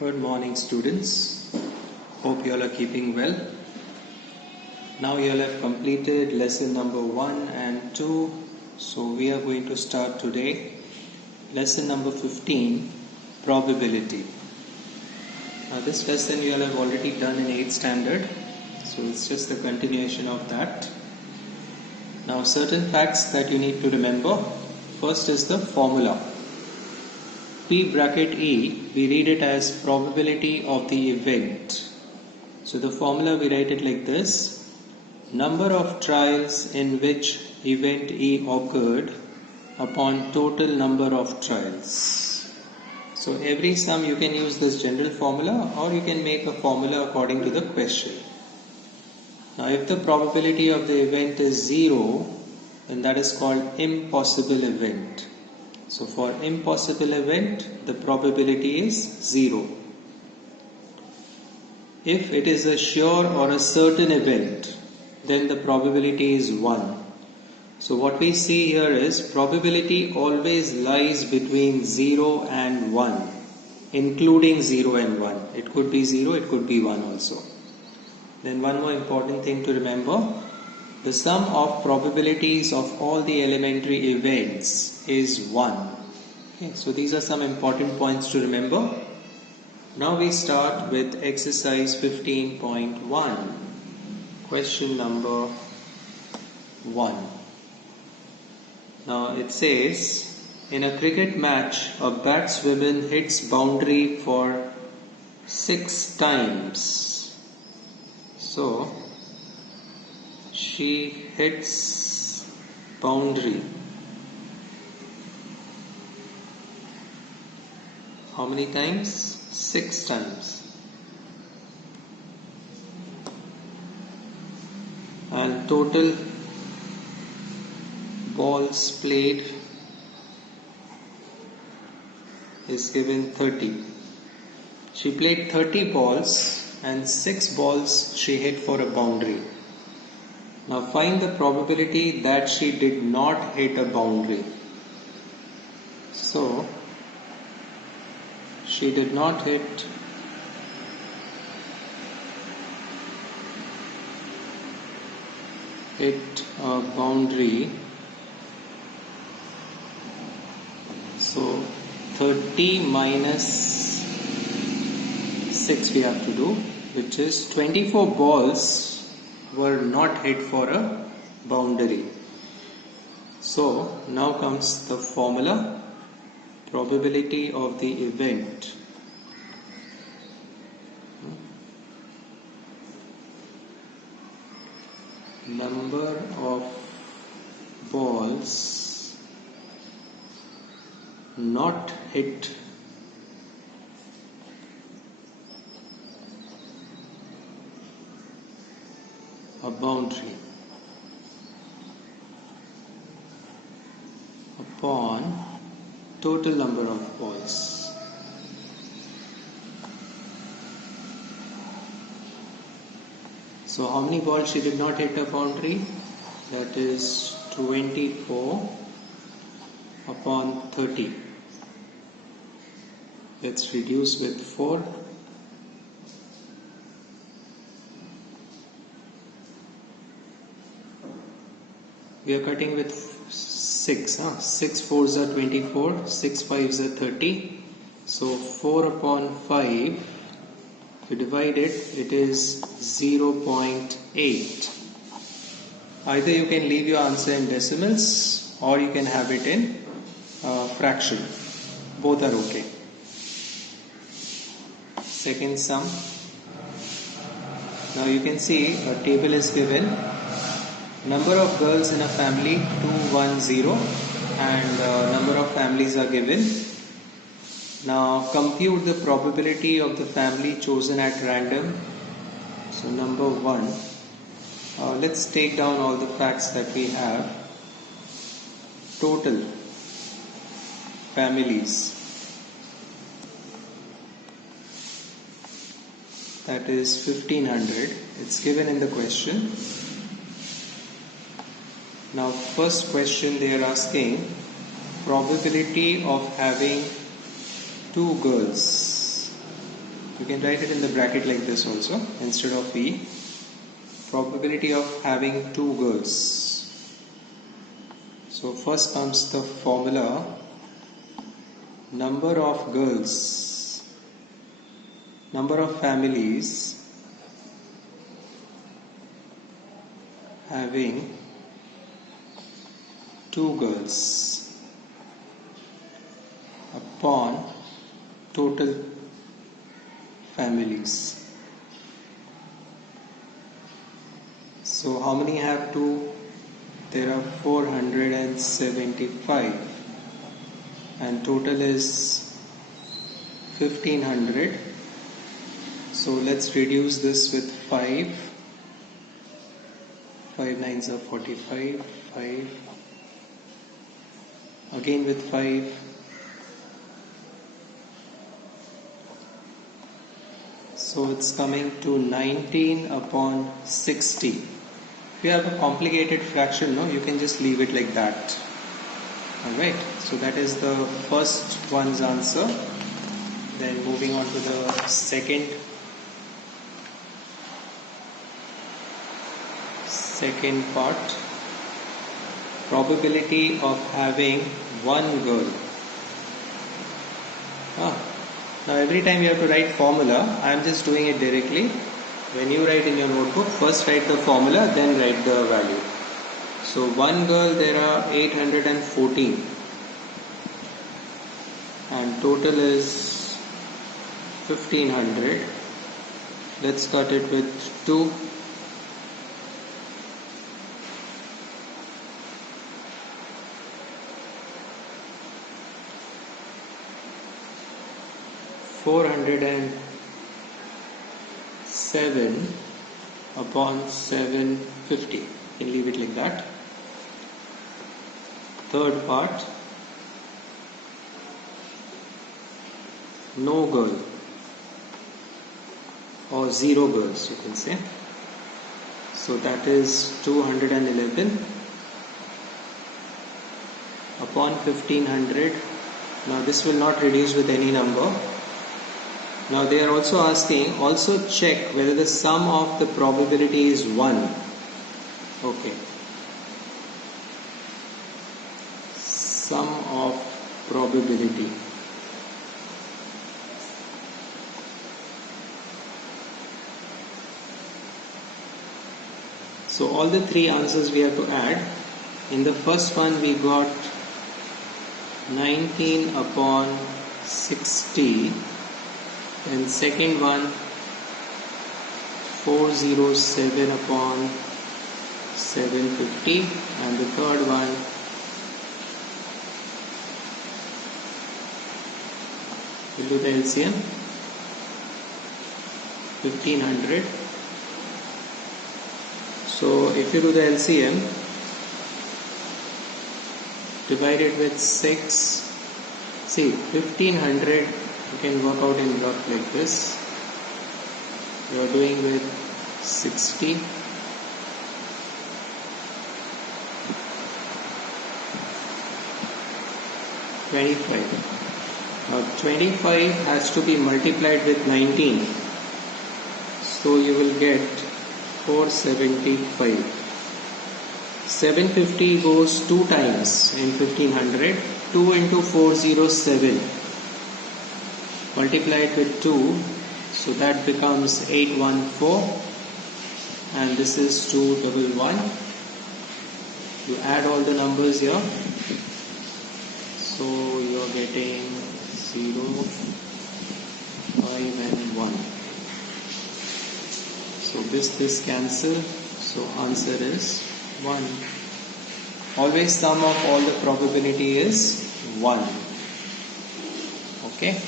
Good morning, students. Hope you all are keeping well. Now you all have completed lesson number 1 and 2. So we are going to start today lesson number 15, probability. Now this lesson you all have already done in 8th standard. So it's just a continuation of that. Now certain facts that you need to remember. First is the formula. P bracket E, we read it as probability of the event. So the formula we write it like this. Number of trials in which event E occurred upon total number of trials. So every sum you can use this general formula, or you can make a formula according to the question. Now if the probability of the event is 0, then that is called impossible event. So for impossible event, the probability is 0. If it is a sure or a certain event, then the probability is 1. So what we see here is probability always lies between 0 and 1, including 0 and 1. It could be 0, it could be 1 also. Then one more important thing to remember. The sum of probabilities of all the elementary events is 1. Okay, so these are some important points to remember. Now we start with exercise 15.1. Question number 1. Now it says, in a cricket match, a batswoman hits boundary for 6 times. So she hits boundary. How many times? 6 times. And total balls played is given 30. She played 30 balls and 6 balls she hit for a boundary. Now find the probability that she did not hit a boundary. So she did not hit a boundary. So 30 minus 6 we have to do, which is 24 balls were not hit for a boundary. So now comes the formula. Probability of the event. Number of balls not hit a boundary upon total number of balls. So how many balls she did not hit a boundary? That is 24 upon 30. Let's reduce with 4. We are cutting with 6. 6 4s are 24, 6 5s are 30. So 4 upon 5, if you divide it, it is 0.8. Either you can leave your answer in decimals or you can have it in fraction. Both are okay. Second sum. Now you can see a table is given. Number of girls in a family 210, and number of families are given. Now compute the probability of the family chosen at random. So number 1. Let's take down all the facts that we have. Total families, that is 1500. It's given in the question. Now first question they are asking probability of having 2 girls. You can write it in the bracket like this also instead of V. Probability of having two girls. So first comes the formula. Number of girls, number of families having two girls upon total families. So how many have two? There are 475 and total is 1500. So let's reduce this with 5. 5 nines are 45. 5 again with 5. So it's coming to 19 upon 60. If you have a complicated fraction, no, you can just leave it like that. Alright, so that is the first one's answer. Then moving on to the second part. Probability of having one girl. Now every time you have to write formula, I am just doing it directly. When you write in your notebook, first write the formula, then write the value. So one girl, there are 814 and total is 1500. Let's cut it with 2. $407 upon 750. You can leave it like that. Third part, no girl or 0 girls, you can say. So that is 211 upon 1500. Now this will not reduce with any number. Now they are also asking, also check whether the sum of the probability is 1. Okay. Sum of probability. So all the three answers we have to add. In the first one we got 19 upon 60. And second one 407 upon 750, and the third one we'll do the LCM 1500. So if you do the LCM, divide it with 6. See, 1500 you can work out in rough like this. You are doing with 60. Now 25 has to be multiplied with 19. So you will get 475. 750 goes 2 times in 1500. 2 into 407. Multiply it with 2, so that becomes 814, and this is 211. You add all the numbers here, so you are getting 0, 5 and 1. So this cancel, so answer is 1. Always sum of all the probability is 1. Okay.